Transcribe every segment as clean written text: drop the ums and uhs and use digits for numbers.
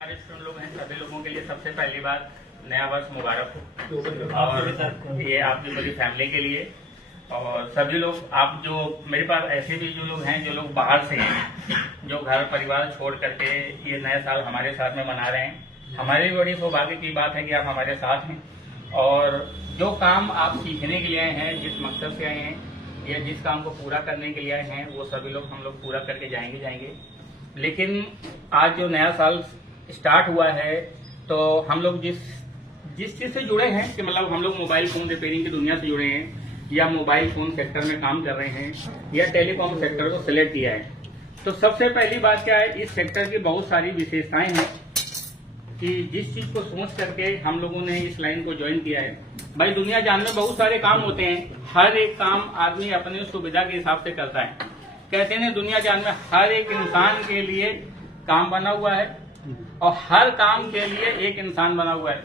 हमारे स्टूडेंट लोग हैं, सभी लोगों के लिए सबसे पहली बात नया वर्ष मुबारक हो। और ये आपकी पूरी फैमिली के लिए और सभी लोग आप जो मेरे पास ऐसे भी जो लोग हैं जो लोग बाहर से हैं, जो घर परिवार छोड़ करके ये नया साल हमारे साथ में मना रहे हैं। हमारे भी बड़ी सौभाग्य की बात है कि आप हमारे साथ हैं और जो काम आप सीखने के लिए आए हैं, जिस मकसद से आए हैं या जिस काम को पूरा करने के लिए आए हैं, वो सभी लोग हम लोग पूरा करके जाएंगे। लेकिन आज जो नया साल स्टार्ट हुआ है तो हम लोग जिस चीज से जुड़े हैं कि मतलब हम लोग मोबाइल फोन रिपेयरिंग की दुनिया से जुड़े हैं या मोबाइल फोन सेक्टर में काम कर रहे हैं या टेलीकॉम सेक्टर को सिलेक्ट किया है, तो सबसे पहली बात क्या है, इस सेक्टर की बहुत सारी विशेषताएं हैं कि जिस चीज को सोच करके हम लोगों ने इस लाइन को ज्वाइन किया है। भाई दुनिया जान में बहुत सारे काम होते हैं, हर एक काम आदमी अपने सुविधा के हिसाब से करता है। कहते हैं दुनिया जान में हर एक इंसान के लिए काम बना हुआ है और हर काम के लिए एक इंसान बना हुआ है।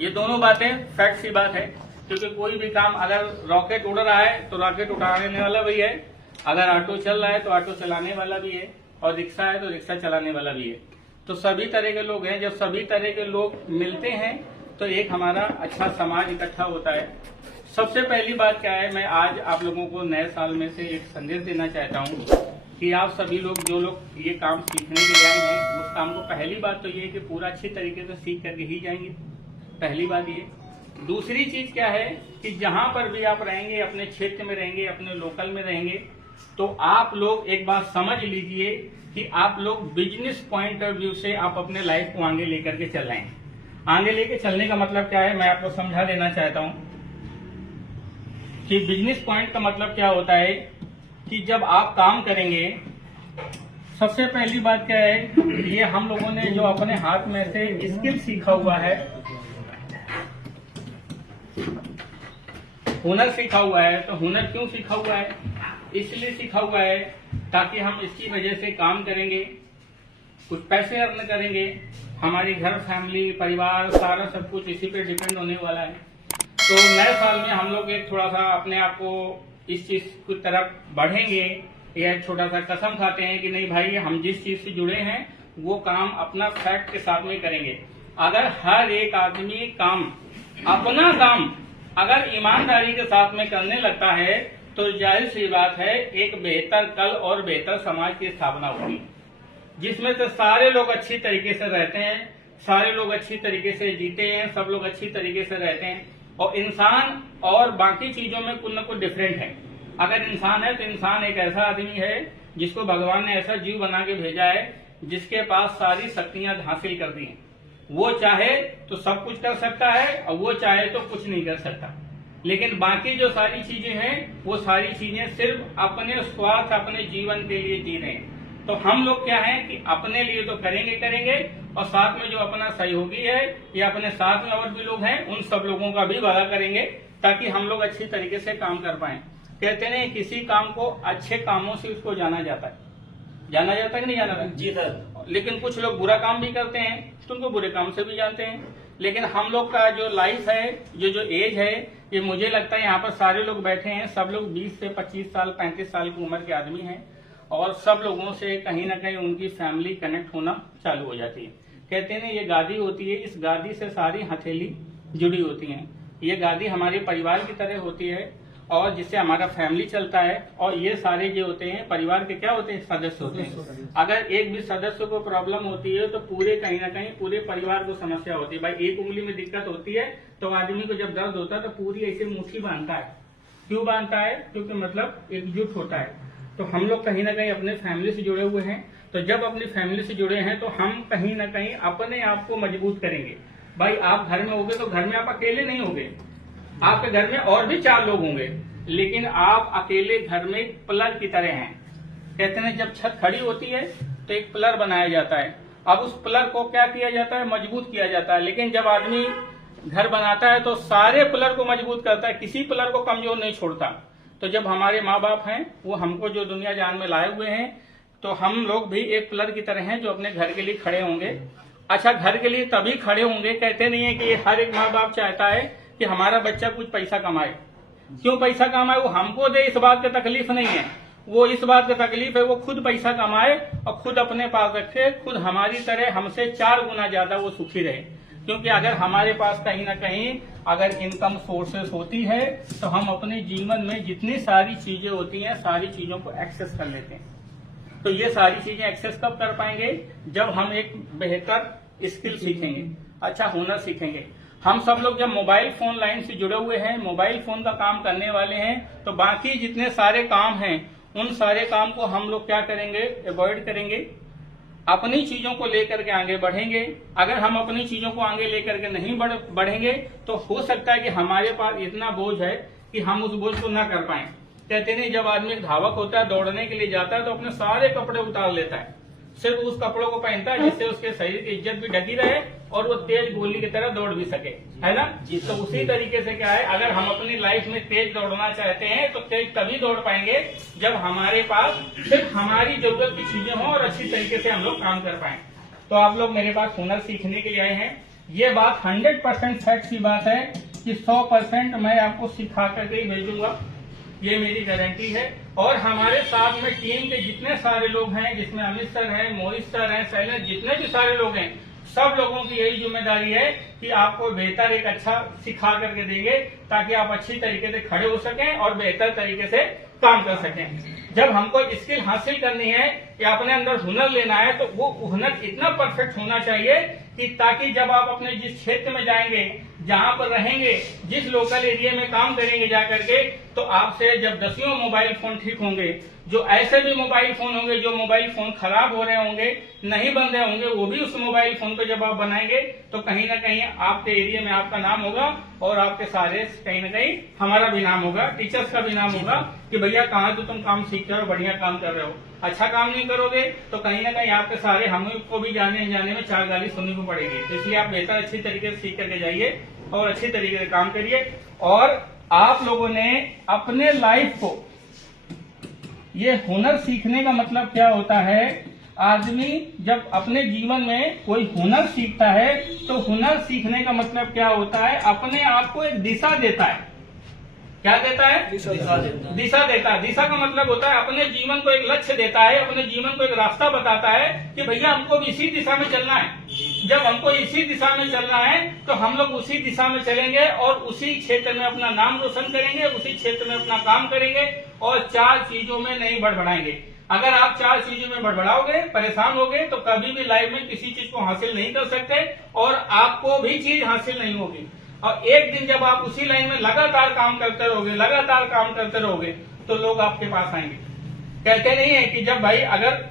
ये दोनों बातें फैक्ट सी बात है, क्योंकि कोई भी काम अगर रॉकेट उड़ रहा है तो रॉकेट उड़ाने वाला भी है, अगर ऑटो चल रहा है तो ऑटो चलाने वाला भी है और रिक्शा है तो रिक्शा चलाने वाला भी है। तो सभी तरह के लोग हैं, जब सभी तरह के लोग मिलते हैं तो एक हमारा अच्छा समाज इकट्ठा होता है। सबसे पहली बात क्या है, मैं आज आप लोगों को नए साल में से एक संदेश देना चाहता हूँ कि आप सभी लोग जो लोग ये काम सीखने के लिए आए हैं, उस काम को पहली बात तो ये है कि पूरा अच्छी तरीके से सीख करके ही जाएंगे, पहली बात ये। दूसरी चीज क्या है कि जहां पर भी आप रहेंगे, अपने क्षेत्र में रहेंगे, अपने लोकल में रहेंगे, तो आप लोग एक बात समझ लीजिए कि आप लोग बिजनेस पॉइंट ऑफ व्यू से आप अपने लाइफ को आगे लेकर के चल रहे हैं। आगे लेके चलने का मतलब क्या है, मैं आपको समझा देना चाहता हूं कि बिजनेस पॉइंट का मतलब क्या होता है कि जब आप काम करेंगे, सबसे पहली बात क्या है, ये हम लोगों ने जो अपने हाथ में से स्किल सीखा हुआ है, हुनर सीखा हुआ है, तो हुनर क्यों सीखा हुआ है, इसलिए सीखा हुआ है ताकि हम इसकी वजह से काम करेंगे, कुछ पैसे अर्न करेंगे, हमारी घर फैमिली परिवार सारा सब कुछ इसी पे डिपेंड होने वाला है। तो नए साल में हम लोग एक थोड़ा सा अपने आप को इस चीज की तरफ बढ़ेंगे या छोटा सा कसम खाते हैं कि नहीं भाई, हम जिस चीज से जुड़े हैं वो काम अपना फैक्ट के साथ में करेंगे। अगर हर एक आदमी अपना काम अगर ईमानदारी के साथ में करने लगता है तो जाहिर सी बात है एक बेहतर कल और बेहतर समाज की स्थापना होगी, जिसमें से सारे लोग अच्छी तरीके से रहते हैं, सारे लोग अच्छी तरीके से जीते हैं, सब लोग अच्छी तरीके से रहते हैं। और इंसान और बाकी चीजों में कुछ न कुछ डिफरेंट है। अगर इंसान है तो इंसान एक ऐसा आदमी है जिसको भगवान ने ऐसा जीव बना के भेजा है जिसके पास सारी शक्तियां हासिल कर दी हैं। वो चाहे तो सब कुछ कर सकता है और वो चाहे तो कुछ नहीं कर सकता, लेकिन बाकी जो सारी चीजें हैं वो सारी चीजें सिर्फ अपने स्वार्थ, अपने जीवन के लिए जी रहे हैं। तो हम लोग क्या है कि अपने लिए तो करेंगे और साथ में जो अपना सहयोगी है या अपने साथ में और भी लोग हैं उन सब लोगों का भी भला करेंगे ताकि हम लोग अच्छी तरीके से काम कर पाए। कहते हैं किसी काम को अच्छे कामों से उसको जाना जाता है कि नहीं जाना जाता जी सर। लेकिन कुछ लोग बुरा काम भी करते हैं तो उनको बुरे काम से भी जानते हैं। लेकिन हम लोग का जो लाइफ है, जो एज है, ये मुझे लगता है यहाँ पर सारे लोग बैठे हैं, सब लोग 20 से 25 साल 35 साल की उम्र के आदमी हैं और सब लोगों से कहीं ना कहीं उनकी फैमिली कनेक्ट होना चालू हो जाती है। कहते हैं ये गादी होती है, इस गादी से सारी हथेली जुड़ी होती हैं। ये गादी हमारे परिवार की तरह होती है और जिससे हमारा फैमिली चलता है और ये सारे जो होते हैं परिवार के क्या होते हैं, सदस्य होते हैं। अगर एक भी सदस्य को प्रॉब्लम होती है तो पूरे कहीं ना कहीं पूरे परिवार को समस्या होती है। भाई एक उंगली में दिक्कत होती है तो आदमी को जब दर्द होता है तो पूरी ऐसे मुट्ठी बांधता है। क्यों बांधता है? क्योंकि मतलब एकजुट होता है। तो हम लोग कहीं ना कहीं अपने फैमिली से जुड़े हुए हैं, तो जब अपनी फैमिली से जुड़े हैं तो हम कहीं ना कहीं अपने आप को मजबूत करेंगे। भाई आप घर में होगे तो घर में आप अकेले नहीं होगे, आपके घर में और भी 4 लोग होंगे, लेकिन आप अकेले घर में एक पिलर की तरह हैं। कहते हैं जब छत खड़ी होती है तो एक पिलर बनाया जाता है, अब उस पिलर को क्या किया जाता है, मजबूत किया जाता है। लेकिन जब आदमी घर बनाता है तो सारे पिलर को मजबूत करता है, किसी पिलर को कमजोर नहीं छोड़ता। तो जब हमारे माँ बाप हैं वो हमको जो दुनिया जान में लाए हुए हैं, तो हम लोग भी एक पिलर की तरह हैं जो अपने घर के लिए खड़े होंगे। अच्छा, घर के लिए तभी खड़े होंगे, कहते नहीं है कि हर एक माँ बाप चाहता है कि हमारा बच्चा कुछ पैसा कमाए। क्यों पैसा कमाए? वो हमको दे इस बात की तकलीफ नहीं है, वो इस बात का तकलीफ है वो खुद पैसा कमाए और खुद अपने पास रखे, खुद हमारी तरह हमसे 4 गुना ज्यादा वो सुखी रहे। क्योंकि अगर हमारे पास कहीं ना कहीं अगर इनकम सोर्सेस होती है तो हम अपने जीवन में जितनी सारी चीजें होती हैं सारी चीजों को एक्सेस कर लेते हैं। तो ये सारी चीजें एक्सेस कब कर पाएंगे? जब हम एक बेहतर स्किल सीखेंगे, अच्छा हुनर सीखेंगे। हम सब लोग जब मोबाइल फोन लाइन से जुड़े हुए हैं, मोबाइल फोन का काम करने वाले हैं, तो बाकी जितने सारे काम हैं उन सारे काम को हम लोग क्या करेंगे? अवॉइड करेंगे, अपनी चीजों को लेकर के आगे बढ़ेंगे। अगर हम अपनी चीजों को आगे लेकर के नहीं बढ़ेंगे तो हो सकता है कि हमारे पास इतना बोझ है कि हम उस बोझ को ना कर पाए। कहते नहीं, जब आदमी धावक होता है, दौड़ने के लिए जाता है तो अपने सारे कपड़े उतार लेता है, सिर्फ उस कपड़ों को पहनता है जिससे उसके शरीर की इज्जत भी ढकी रहे और वो तेज गोली की तरह दौड़ भी सके, है ना। तो उसी तरीके से क्या है, अगर हम अपनी लाइफ में तेज दौड़ना चाहते हैं तो तेज तभी दौड़ पाएंगे जब हमारे पास सिर्फ हमारी जरूरत की चीजें हों और अच्छी तरीके से हम लोग काम कर पाए। तो आप लोग मेरे पास हुनर सीखने के लिए आए हैं। ये बात 100% फैक्ट की बात है कि 100% मैं आपको सिखा करके ही भेजूंगा, ये मेरी गारंटी है। और हमारे साथ में टीम के जितने सारे लोग हैं, जिसमें अमित सर हैं, मोहित सर हैं, शैलेश, जितने भी सारे लोग हैं, सब लोगों की यही जिम्मेदारी है कि आपको बेहतर एक अच्छा सिखा करके देंगे ताकि आप अच्छी तरीके से खड़े हो सकें और बेहतर तरीके से काम कर सकें। जब हमको स्किल हासिल करनी है या अपने अंदर हुनर लेना है तो वो हुनर इतना परफेक्ट होना चाहिए कि ताकि जब आप अपने जिस क्षेत्र में जाएंगे, जहां पर रहेंगे, जिस लोकल एरिया में काम करेंगे जाकर के, तो आपसे जब 10 मोबाइल फोन ठीक होंगे, जो ऐसे भी मोबाइल फोन होंगे जो मोबाइल फोन खराब हो रहे होंगे, नहीं बन रहे होंगे, वो भी उस मोबाइल फोन पे जब आप बनाएंगे तो कहीं ना कहीं आपके एरिया में आपका नाम होगा और आपके सारे कहीं ना कहीं हमारा भी नाम होगा, टीचर्स का भी नाम होगा कि भैया कहाँ तो तुम काम सीख रहे हो, बढ़िया काम कर रहे हो। अच्छा काम नहीं करोगे तो कहीं ना कहीं आपके सारे हमको भी जाने अनजाने में 4 गाली सुननी को पड़ेगी। तो इसलिए आप बेहतर अच्छी तरीके से सीख करके जाइए और अच्छी तरीके से काम करिए। और आप लोगों ने अपने लाइफ को, ये हुनर सीखने का मतलब क्या होता है, आदमी जब अपने जीवन में कोई हुनर सीखता है तो हुनर सीखने का मतलब क्या होता है, अपने आप को एक दिशा देता है। क्या देता है? दिशा देता है। दिशा का मतलब होता है अपने जीवन को एक लक्ष्य देता है, अपने जीवन को एक रास्ता बताता है कि भैया हमको भी इसी दिशा में चलना है। जब हमको इसी दिशा में चलना है तो हम लोग उसी दिशा में चलेंगे और उसी क्षेत्र में अपना नाम रोशन करेंगे, उसी क्षेत्र में अपना काम करेंगे और 4 चीजों में नहीं बड़बड़ाएंगे। अगर आप 4 चीजों में बड़बड़ाओगे, परेशान होगे तो कभी भी लाइफ में किसी चीज को हासिल नहीं कर सकते और आपको भी चीज हासिल नहीं होगी। और एक दिन जब आप उसी लाइन में लगातार काम करते रहोगे तो लोग आपके पास आएंगे। कहते नहीं है कि जब भाई अगर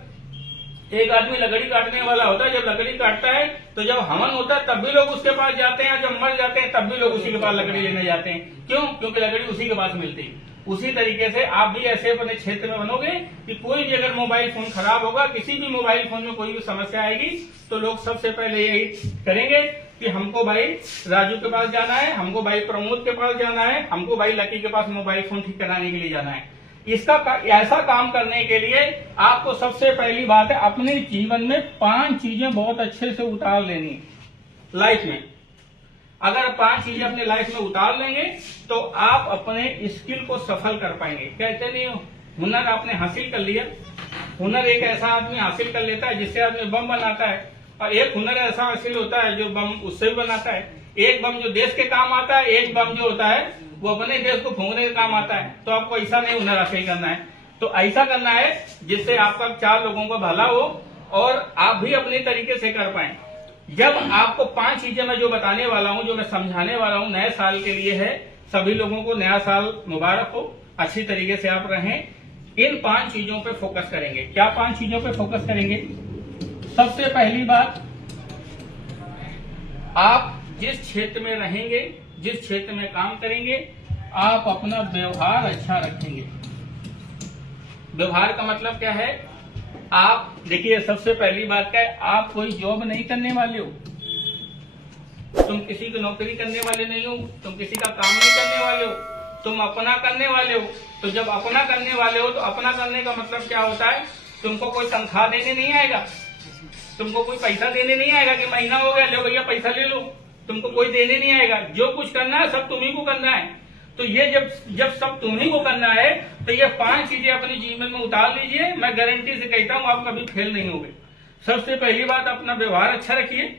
एक आदमी लकड़ी काटने वाला होता है, जब लकड़ी काटता है तो जब हवन होता है तब भी लोग उसके पास जाते हैं, जब मर जाते हैं तब भी लोग उसी के पास लकड़ी लेने जाते हैं। क्यों? क्योंकि लकड़ी उसी के पास मिलती है। उसी तरीके से आप भी ऐसे अपने क्षेत्र में बनोगे कि कोई भी अगर मोबाइल फोन खराब होगा, किसी भी मोबाइल फोन में कोई भी समस्या आएगी तो लोग सबसे पहले यही करेंगे कि हमको भाई राजू के पास जाना है, हमको भाई प्रमोद के पास जाना है, हमको भाई लकी के पास मोबाइल फोन ठीक कराने के लिए जाना है। इसका ऐसा काम करने के लिए आपको सबसे पहली बात है अपने जीवन में 5 चीजें बहुत अच्छे से उतार लेनी लाइफ में। अगर 5 चीजें अपने लाइफ में उतार लेंगे तो आप अपने स्किल को सफल कर पाएंगे। कहते नहीं हुनर आपने हासिल कर लिया, हुनर एक ऐसा आदमी हासिल कर लेता है जिससे आदमी बम बनाता है, और एक हुनर ऐसा हासिल होता है जो बम उससे भी बनाता है। एक बम जो देश के काम आता है, एक बम जो होता है वो अपने देश को फूंकने का काम आता है। तो आपको ऐसा नहीं हुनर हासिल करना है, तो ऐसा करना है जिससे आपका 4 लोगों का भला हो और आप भी अपने तरीके से कर पाए। जब आपको 5 चीजें मैं जो बताने वाला हूं, जो मैं समझाने वाला हूं, नए साल के लिए है, सभी लोगों को नया साल मुबारक हो, अच्छी तरीके से आप रहें। इन 5 चीजों पे फोकस करेंगे। क्या 5 चीजों पे फोकस करेंगे? सबसे पहली बात, आप जिस क्षेत्र में रहेंगे, जिस क्षेत्र में काम करेंगे, आप अपना व्यवहार अच्छा रखेंगे। व्यवहार का मतलब क्या है? आप देखिए, सबसे पहली बात क्या है, आप कोई जॉब नहीं करने वाले हो, तुम किसी की नौकरी करने वाले नहीं हो, तुम किसी का काम नहीं करने वाले हो, तुम अपना करने वाले हो। तो जब अपना करने वाले हो तो अपना करने का मतलब क्या होता है? तुमको कोई तनख्वाह देने नहीं आएगा, तुमको कोई पैसा देने नहीं आएगा कि महीना हो गया लो भैया पैसा ले लो, तुमको कोई देने नहीं आएगा। जो कुछ करना है सब तुम्ही को करना है। तो ये जब सब तुम्ही को करना है तो ये 5 चीजें अपने जीवन में उतार लीजिए। मैं गारंटी से कहता हूँ आप कभी फेल नहीं होंगे। सबसे पहली बात, अपना व्यवहार अच्छा रखिए।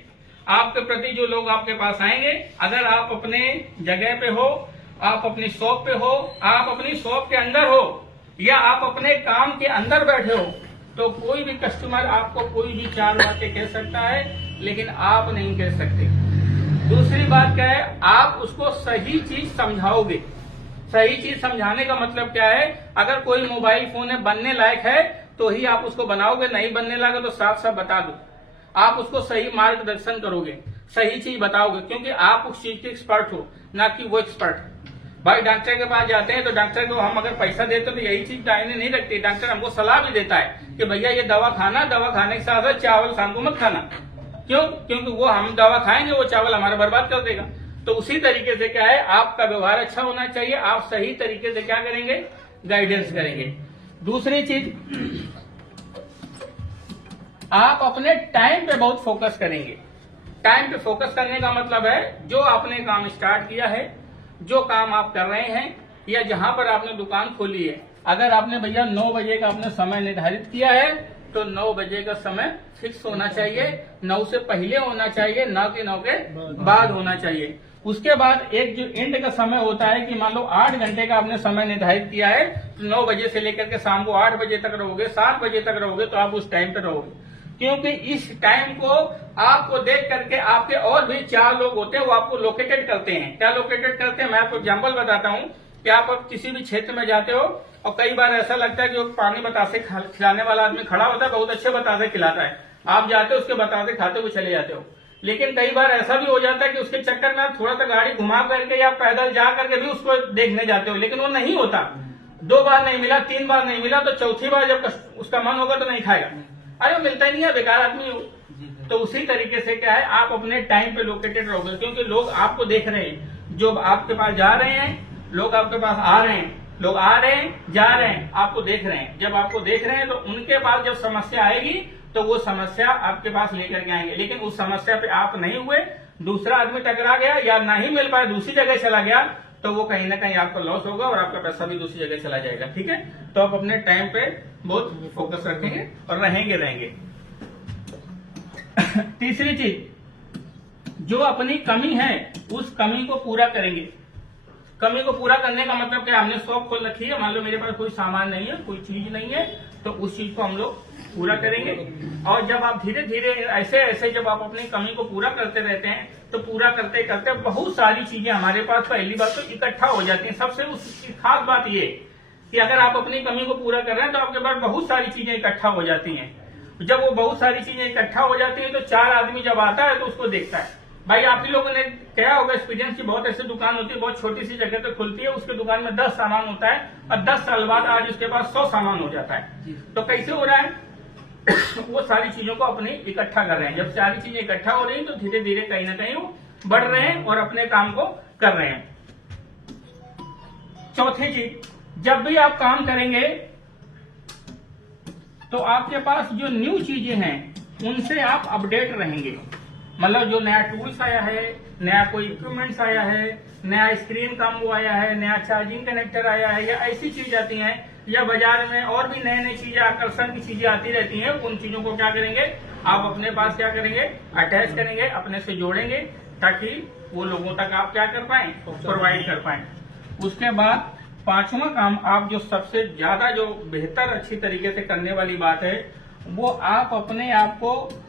आपके प्रति जो लोग आपके पास आएंगे, अगर आप अपने जगह पे हो, आप अपनी शॉप पे हो, आप अपनी शॉप के अंदर हो या आप अपने काम के अंदर बैठे हो, तो कोई भी कस्टमर आपको कोई भी 4 बातें कह सकता है, लेकिन आप नहीं कह सकते। दूसरी बात क्या है, आप उसको सही चीज समझाओगे। सही चीज समझाने का मतलब क्या है, अगर कोई मोबाइल फोन है बनने लायक है तो ही आप उसको बनाओगे, नहीं बनने लगा तो साफ साफ बता दो। आप उसको सही मार्गदर्शन करोगे, सही चीज बताओगे, क्योंकि आप उस चीज के एक्सपर्ट हो, ना कि वो एक्सपर्ट। भाई डॉक्टर के पास जाते हैं तो डॉक्टर को हम अगर पैसा देते तो यही चीज दायने नहीं रखते। डॉक्टर हमको सलाह भी देता है कि भैया ये दवा खाना, दवा खाने के साथ चावल शाम को मत खाना। क्यों? क्योंकि वो हम दवा खाएंगे, वो चावल हमारा बर्बाद कर देगा। तो उसी तरीके से क्या है, आपका व्यवहार अच्छा होना चाहिए। आप सही तरीके से क्या करेंगे, गाइडेंस करेंगे। दूसरी चीज, आप अपने टाइम पे बहुत फोकस करेंगे। टाइम पे फोकस करने का मतलब है, जो आपने काम स्टार्ट किया है, जो काम आप कर रहे हैं, या जहां पर आपने दुकान खोली है, अगर आपने भैया 9 बजे का आपने समय निर्धारित किया है तो 9 बजे का समय फिक्स होना चाहिए। 9 से पहले होना चाहिए, 9 के 9 के बाद होना चाहिए। उसके बाद एक जो एंड का समय होता है कि मान लो 8 घंटे का आपने समय निर्धारित किया है, तो 9 बजे से लेकर के शाम को 8 बजे तक रहोगे, 7 बजे तक रहोगे, तो आप उस टाइम पे रहोगे। क्योंकि इस टाइम को आपको देख करके आपके और भी 4 लोग होते हैं, वो आपको लोकेटेड करते हैं। क्या लोकेटेड करते हैं, मैं आपको एग्जाम्पल बताता हूँ कि आप किसी भी क्षेत्र में जाते हो और कई बार ऐसा लगता है कि वो पानी बतासे खिलाने वाला आदमी खड़ा होता है, बहुत अच्छे बतासे खिलाता है, आप जाते हो उसके बतासे खाते हुए चले जाते हो। लेकिन कई बार ऐसा भी हो जाता है कि उसके चक्कर में आप थोड़ा सा गाड़ी घुमा करके या पैदल जा करके भी उसको देखने जाते हो, लेकिन वो नहीं होता। 2 बार नहीं मिला, 3 बार नहीं मिला, तो चौथी बार जब उसका मन होगा तो नहीं खाएगा, अरे मिलता ही नहीं है, बेकार आदमी हो। तो उसी तरीके से क्या है, आप अपने टाइम पे लोकेटेड रहोगे, क्योंकि लोग आपको देख रहे हैं। जो आपके पास जा रहे हैं, लोग आपके पास आ रहे हैं, लोग आ रहे हैं, जा रहे हैं, आपको देख रहे हैं। जब आपको देख रहे हैं तो उनके पास जब समस्या आएगी तो वो समस्या आपके पास लेकर के आएंगे। लेकिन उस समस्या पे आप नहीं हुए, दूसरा आदमी टकरा गया या नहीं मिल पाया, दूसरी जगह चला गया, तो वो कहीं ना कहीं आपको लॉस होगा और आपका पैसा भी दूसरी जगह चला जाएगा। ठीक है, तो आप अपने टाइम पे बहुत फोकस रखेंगे और रहेंगे। तीसरी चीज, जो अपनी कमी है उस कमी को पूरा करेंगे। कमी को पूरा करने का मतलब क्या, हमने शॉप खोल रखी है, मान लो मेरे पास कोई सामान नहीं है, कोई चीज नहीं है, तो उस चीज को हम लोग पूरा करेंगे। और जब आप धीरे धीरे ऐसे जब आप अपनी कमी को पूरा करते रहते हैं, तो पूरा करते करते बहुत सारी चीजें हमारे पास पहली बात तो इकट्ठा हो जाती हैं। सबसे उसकी खास बात ये कि अगर आप अपनी कमी को पूरा कर रहे हैं तो आपके पास बहुत सारी चीजें इकट्ठा हो जाती हैं। जब वो बहुत सारी चीजें इकट्ठा हो जाती हैं तो 4 आदमी जब आता है तो उसको देखता है। भाई आप ही लोगों ने क्या होगा एक्सपीरियंस की, बहुत ऐसी दुकान होती है, बहुत छोटी सी जगह पे खुलती है, उसके दुकान में 10 सामान होता है और 10 साल बाद आज उसके पास 100 सामान हो जाता है। तो कैसे हो रहा है वो सारी चीजों को अपनी इकट्ठा कर रहे हैं। जब सारी चीजें इकट्ठा हो रही हैं तो धीरे धीरे कहीं ना कहीं वो बढ़ रहे हैं और अपने काम को कर रहे हैं। चौथी चीज, जब भी आप काम करेंगे तो आपके पास जो न्यू चीजें हैं उनसे आप अपडेट रहेंगे। मतलब जो नया टूल्स आया है, नया कोई इक्विपमेंट्स आया है, नया स्क्रीन कॉम्बो आया है, नया चार्जिंग कनेक्टर आया है, या ऐसी चीज आती हैं, या बाजार में और भी नई नई चीजें, आकर्षण की चीजें आती रहती हैं, उन चीजों को क्या करेंगे आप अपने पास क्या करेंगे, अटैच करेंगे, अपने से जोड़ेंगे, ताकि वो लोगों तक आप क्या कर पाए, प्रोवाइड कर पाए। उसके बाद 5वां काम, आप जो सबसे ज्यादा जो बेहतर अच्छी तरीके से करने वाली बात है, वो आप अपने आप को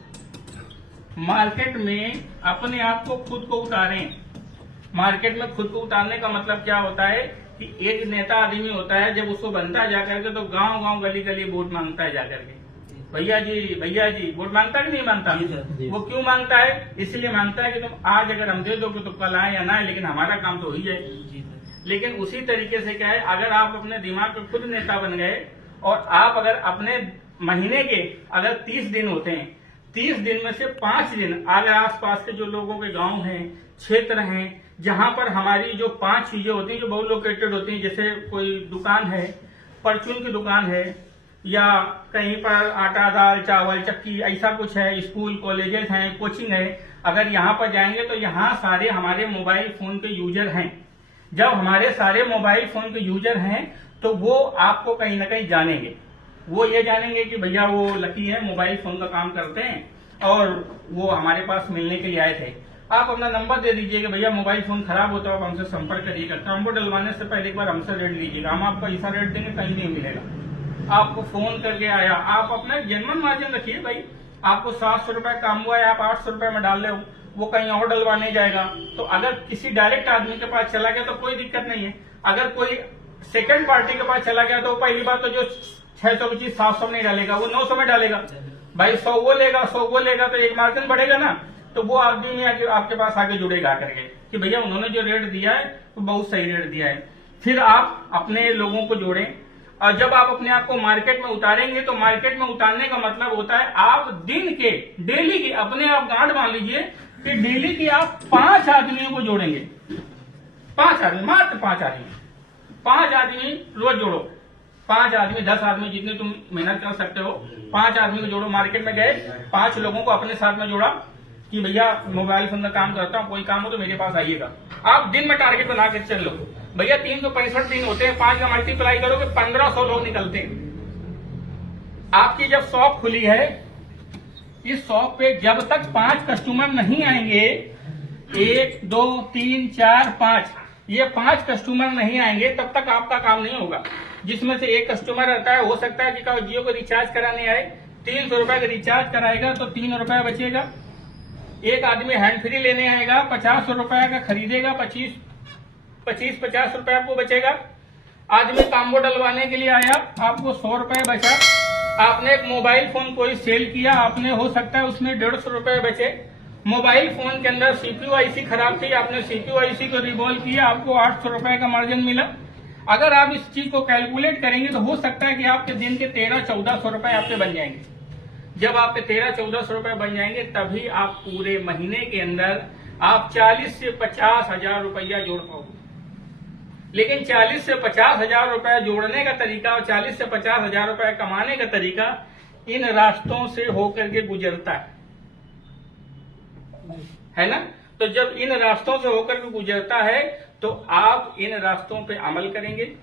मार्केट में अपने आप को खुद को उतारें। मार्केट में खुद को उतारने का मतलब क्या होता है कि एक नेता आदमी होता है, जब उसको बनता है जाकर के तो गांव गांव गली गली वोट मांगता है जाकर के, भैया जी वोट मांगता कि नहीं मांगता? वो क्यों मांगता है? इसलिए मांगता है कि तुम आज अगर हम दे दोगे तो कल आए या ना आए, लेकिन हमारा काम तो हो ही जाए। लेकिन उसी तरीके से क्या है, अगर आप अपने दिमाग पे खुद नेता बन गए और आप अगर अपने महीने के अगर 30 दिन होते हैं, 30 दिन में से 5 दिन अगर आसपास के जो लोगों के गांव हैं, क्षेत्र हैं, जहां पर हमारी जो 5 चीजें होती हैं जो बहुत लोकेटेड होती हैं, जैसे कोई दुकान है, परचून की दुकान है, या कहीं पर आटा दाल चावल चक्की ऐसा कुछ है, स्कूल कॉलेजेस हैं, कोचिंग है, अगर यहाँ पर जाएंगे तो यहाँ सारे हमारे मोबाइल फोन के यूजर हैं। जब हमारे सारे मोबाइल फोन के यूजर हैं तो वो आपको कहीं ना कहीं जानेंगे, वो ये जानेंगे कि भैया वो लकी है, मोबाइल फोन का काम करते हैं और वो हमारे पास मिलने के लिए आए थे। आप अपना नंबर दे दीजिए कि भैया मोबाइल फोन खराब होता है, आप हमसे संपर्क करिएगा। कॉम्बो डलवाने से पहले एक बार हमसे रेट लीजिएगा, हम आपको ऐसा रेट देंगे कहीं नहीं मिलेगा। आपको फोन करके आया, आप अपना जेन्युइन मार्जिन रखिए भाई। आपको 700 रुपए काम हुआ है, आप 800 रुपए में डाल रहे हो, वो कहीं और डलवाने जाएगा। तो अगर किसी डायरेक्ट आदमी के पास चला गया तो कोई दिक्कत नहीं है। अगर कोई सेकंड पार्टी के पास चला गया तो पहली बात तो जो 600 की चीज 700 में नहीं डालेगा, वो 900 में डालेगा। भाई 100 वो लेगा, 100 वो लेगा, तो एक मार्जिन बढ़ेगा ना। तो वो आदमी नहीं आपके पास आगे जुड़ेगा करके कि भैया उन्होंने जो रेट दिया है वो बहुत सही रेट दिया है। फिर आप अपने लोगों को जोड़ें, और जब आप अपने आप को मार्केट में उतारेंगे तो मार्केट में उतारने का मतलब होता है आप दिन के डेली की अपने आप गांठ मान लीजिए कि डेली की आप 5 आदमियों को जोड़ेंगे। 5 आदमी, मात्र 5 आदमी रोज जोड़ो। 5 आदमी, 10 आदमी, जितने तुम मेहनत कर सकते हो, 5 आदमी को जोड़ो। मार्केट में गए, 5 लोगों को अपने साथ में जोड़ा कि भैया मोबाइल फोन का काम करता हूँ, कोई काम हो तो मेरे पास आइएगा। आप दिन में टारगेट बना के चल लो भैया, 365 दिन होते हैं, 5 का मल्टीप्लाई करोगे 1500 लोग निकलते हैं। आपकी जब शॉप खुली है, इस शॉप पे जब तक 5 कस्टमर नहीं आएंगे, 1 2 3 4 5, ये 5 कस्टमर नहीं आएंगे तब तक आपका काम नहीं होगा। जिसमें से एक कस्टमर रहता है, हो सकता है कि जियो को रिचार्ज कराने आए, 300 रुपए का रिचार्ज कराएगा तो 3 रुपए बचेगा। एक आदमी हैंड फ्री लेने आएगा, 50 रुपए का खरीदेगा, 25-50 रुपए आपको बचेगा। आदमी कॉम्बो डलवाने के लिए आया, आपको 100 रुपए बचा। आपने एक मोबाइल फोन कोई सेल किया, आपने हो सकता है उसमें 150 रुपए बचे। मोबाइल फोन के अंदर CPU IC खराब थी, आपने CPU IC को रिवॉल्व किया, आपको 800 रुपए का मार्जिन मिला। अगर आप इस चीज को कैलकुलेट करेंगे तो हो सकता है कि आपके दिन के 1300-1400 रुपए आपके बन जाएंगे। जब आपके 1300-1400 रुपए बन जाएंगे तभी आप पूरे महीने के अंदर आप 40 से 50 हजार रुपया जोड़ पाओगे। लेकिन 40 से 50 हजार रुपया जोड़ने का तरीका और 40 से 50 हजार रुपया कमाने का तरीका इन रास्तों से होकर के गुजरता है ना। तो जब इन रास्तों से होकर के गुजरता है तो आप इन रास्तों पे अमल करेंगे,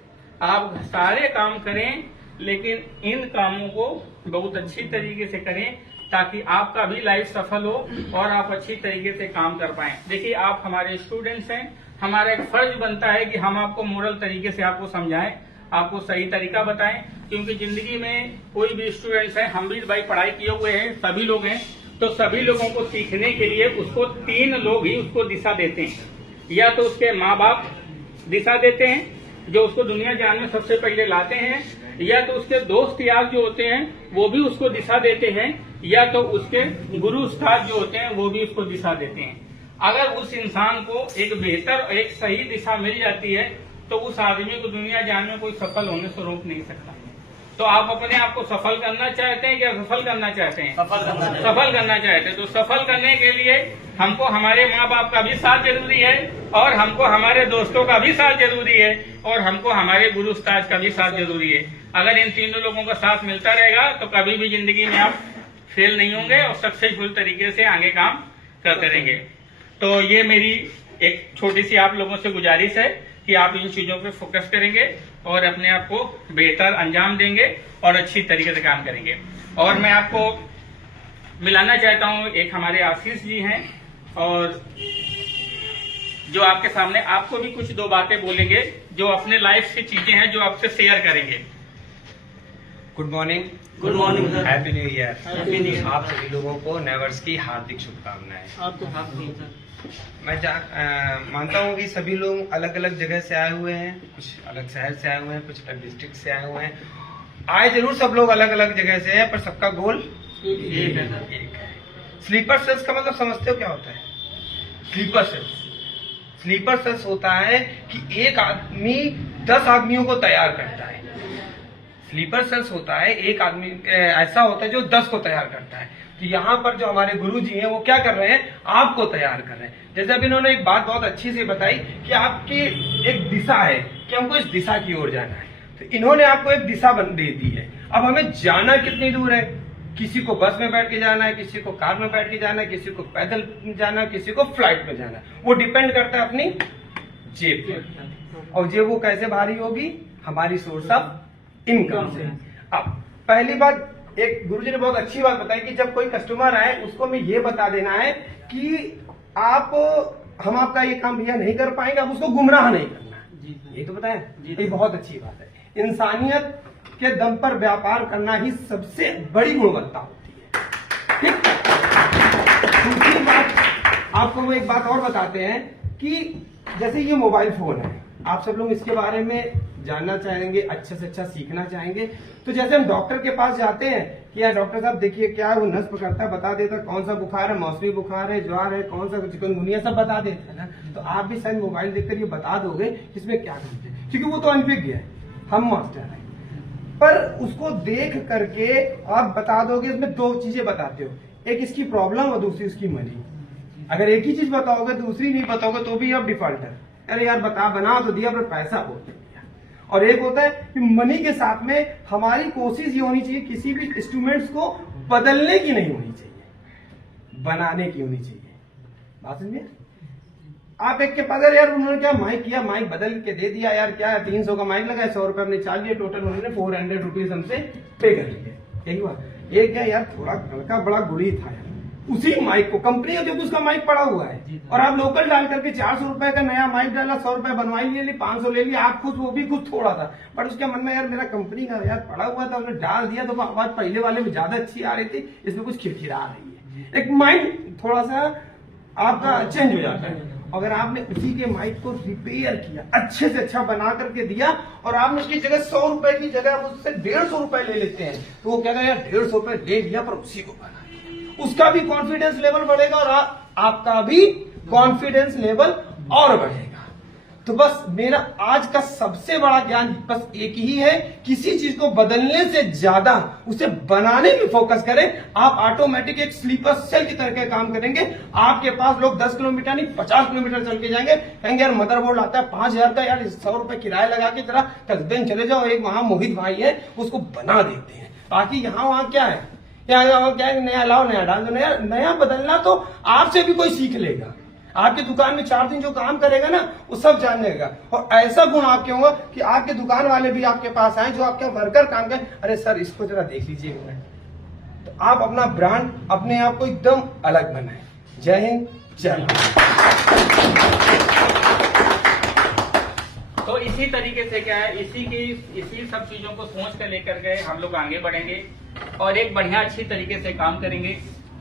आप सारे काम करें, लेकिन इन कामों को बहुत अच्छी तरीके से करें ताकि आपका भी लाइफ सफल हो और आप अच्छी तरीके से काम कर पाएं। देखिए, आप हमारे स्टूडेंट्स हैं, हमारा एक फर्ज बनता है कि हम आपको मोरल तरीके से आपको समझाएं, आपको सही तरीका बताएं, क्योंकि जिंदगी में कोई भी स्टूडेंट्स है, हम भी भाई पढ़ाई किए हुए हैं, सभी लोग हैं, तो सभी लोगों को सीखने के लिए उसको 3 लोग ही उसको दिशा देते हैं। या तो उसके माँ बाप दिशा देते हैं जो उसको दुनिया जान में सबसे पहले लाते हैं, या तो उसके दोस्त यार जो होते हैं वो भी उसको दिशा देते हैं, या तो उसके गुरु उस्ताद जो होते हैं वो भी उसको दिशा देते हैं। अगर उस इंसान को एक बेहतर और एक सही दिशा मिल जाती है तो उस आदमी को दुनिया जान में कोई सफल होने से रोक नहीं सकता। तो आप अपने आप को सफल करना चाहते हैं क्या सफल करना चाहते हैं? सफल करना चाहते हैं। तो सफल करने के लिए हमको हमारे माँ बाप का भी साथ जरूरी है, और हमको हमारे दोस्तों का भी साथ जरूरी है, और हमको हमारे गुरु उस्ताद का भी साथ जरूरी है। अगर इन तीनों लोगों का साथ मिलता रहेगा तो कभी भी जिंदगी में आप फेल नहीं होंगे और सक्सेसफुल तरीके से आगे काम करते रहेंगे। तो ये मेरी एक छोटी सी आप लोगों से गुजारिश है कि आप इन चीजों पे फोकस करेंगे और अपने आप को बेहतर अंजाम देंगे और अच्छी तरीके से काम करेंगे। और मैं आपको मिलाना चाहता हूँ, एक हमारे आशीष जी हैं, और जो आपके सामने आपको भी कुछ 2 बातें बोलेंगे जो अपने लाइफ से चीजें हैं जो आपसे शेयर करेंगे। Good morning. Good morning sir. Happy new year. Happy new year. आप सभी लोगों को नेवर्स की हार्दिक शुभकामनाएं। आपको हार्दिक सर। मैं मानता हूँ कि सभी लोग अलग अलग जगह से आए हुए हैं, कुछ अलग शहर से आए हुए हैं, कुछ अलग डिस्ट्रिक्ट से आए हुए हैं। आए जरूर सब लोग अलग अलग जगह से हैं, पर सबका गोल एक है सर। एक है। स्लीपर सेल्स का मतलब समझते हो क्या होता है? स्लीपर सेल्स, स्लीपर सेल्स होता है कि एक आदमी 10 आदमियों को तैयार करता है। स्लीपर सेल्स होता है एक आदमी ऐसा होता है जो 10 को तैयार करता है। तो यहाँ पर जो हमारे गुरु जी हैं वो क्या कर रहे हैं? आपको तैयार कर रहे हैं। जैसे अभी इन्होंने एक बात बहुत अच्छी से बताई कि आपकी एक दिशा है कि हमको इस दिशा की ओर जाना है, तो इन्होंने आपको एक दिशा दे दी है। अब हमें जाना कितनी दूर है? किसी को बस में बैठ के जाना है, किसी को कार में बैठ के जाना है, किसी को पैदल जाना है, किसी को फ्लाइट में जाना है। वो डिपेंड करता है अपनी जेब पर। और जेब वो कैसे भारी होगी? हमारी सोर्स ऑफ इनकम से। अब पहली बात, एक गुरुजी ने बहुत अच्छी बात बताई कि जब कोई कस्टमर आए उसको हमें ये बता देना है कि हम आपका ये काम भैया नहीं कर पाएंगे, आप उसको गुमराह नहीं करना है। ये तो बताया, ये बहुत अच्छी बात है। इंसानियत के दम पर व्यापार करना ही सबसे बड़ी गुणवत्ता होती है। ठीक। दूसरी बात, आपको वो एक बात और बताते हैं कि जैसे ये मोबाइल फोन है, आप सब लोग इसके बारे में जानना चाहेंगे, अच्छे से अच्छा सीखना चाहेंगे। तो जैसे हम डॉक्टर के पास जाते हैं कि यार डॉक्टर साहब देखिए क्या है, वो नस पकड़ता है, बता देता कौन सा बुखार है, मौसमी बुखार है, ज्वार है, कौन सा चिकनगुनिया, सब बता देता है ना। तो आप भी शायद मोबाइल देखकर ये बता दोगे इसमें क्या करते हैं, क्योंकि वो तो अनभिज्ञ है, हम मास्टर हैं। पर उसको देख करके आप बता दोगे, इसमें दो चीजें बताते हो, एक इसकी प्रॉब्लम और दूसरी उसकी मनी। अगर एक ही चीज बताओगे दूसरी नहीं बताओगे तो भी आप डिफॉल्टर, अरे यार बना तो दिया पर पैसा हो दिया। और एक होता है कि मनी के साथ में हमारी कोशिश ये होनी चाहिए किसी भी इंस्ट्रूमेंट्स को बदलने की नहीं होनी चाहिए, बनाने की होनी चाहिए। बात समझिए? आप एक के पास यार उन्होंने क्या माइक किया, माइक बदल के दे दिया, यार क्या 300 का माइक लगा, 100 रुपए हमने चार्ज लिया, टोटल उन्होंने 400 रुपीज हमसे पे कर लिए। यही हुआ। ये क्या यार थोड़ा लड़का बड़ा गुड़ी था यार, उसी माइक को कंपनी होती है उसका माइक पड़ा हुआ है और आप लोकल डाल करके 400 रुपए का नया माइक डाला, 100 रुपए बनवाई लिए, 500 ले लिया, आप खुद वो भी खुद थोड़ा था, बट उसके मन में यार मेरा कंपनी का यार पड़ा हुआ था, उसने डाल दिया तो आवाज पहले वाले में ज्यादा अच्छी आ रही थी, इसमें कुछ खिरखिरा आ रही है। एक माइंड थोड़ा सा आपका चेंज हो जाता है। अगर आपने उसी के माइक को रिपेयर किया, अच्छे से अच्छा बना करके दिया और आपने उसकी जगह 100 रुपए की जगह उससे 150 रुपए ले लेते हैं, तो वो कहता है यार 150 रुपए ले लिया पर उसी को बना, उसका भी कॉन्फिडेंस लेवल बढ़ेगा और आपका भी कॉन्फिडेंस लेवल और बढ़ेगा। तो बस मेरा आज का सबसे बड़ा ज्ञान बस एक ही है, किसी चीज को बदलने से ज्यादा उसे बनाने में फोकस करें, आप ऑटोमेटिक एक स्लीपर सेल की तरह काम करेंगे। आपके पास लोग 10 किलोमीटर नहीं 50 किलोमीटर चल के जाएंगे, कहेंगे यार मदरबोर्ड आता है 5000 का, यार 100 रुपए किराया लगा के जरा कसबे चले जाओ, एक वहां मोहित भाई है उसको बना देते हैं। बाकी यहाँ वहां क्या है, यहाँ क्या है, नया लाओ नया डाल दो, नया बदलना तो आपसे भी कोई सीख लेगा। आपकी दुकान में 4 दिन जो काम करेगा ना वो सब जान लेगा और ऐसा गुण आपके होगा कि आपके दुकान वाले भी आपके पास आए, जो आपके वर्कर काम करें, अरे सर इसको जरा देख लीजिए एक मिनट। तो आप अपना ब्रांड अपने आप को एकदम अलग बनाए। जय हिंद, जय भारत। तो इसी तरीके से क्या है, इसी सब चीजों को सोच कर लेकर के हम लोग आगे बढ़ेंगे और एक बढ़िया अच्छी तरीके से काम करेंगे।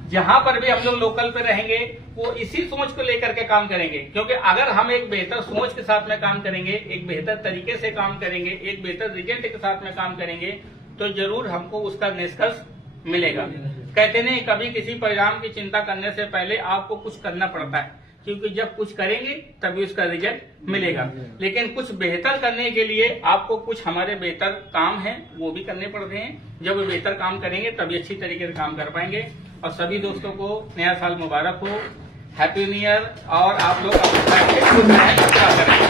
जहां पर भी हम लोग लोकल पे रहेंगे वो इसी सोच को लेकर के काम करेंगे, क्योंकि अगर हम एक बेहतर सोच के साथ में काम करेंगे, एक बेहतर तरीके से काम करेंगे, एक बेहतर रिजल्ट के साथ में काम करेंगे तो जरूर हमको उसका निष्कर्ष मिलेगा। कहते नहीं, कभी किसी परिणाम की चिंता करने से पहले आपको कुछ करना पड़ता है, क्योंकि जब कुछ करेंगे तभी उसका रिजल्ट मिलेगा। लेकिन कुछ बेहतर करने के लिए आपको कुछ हमारे बेहतर काम है वो भी करने पड़ते हैं। जब वो बेहतर काम करेंगे तभी अच्छी तरीके से काम कर पाएंगे। और सभी दोस्तों को नया साल मुबारक हो, हैप्पी न्यू ईयर। और आप लोग अपना करें।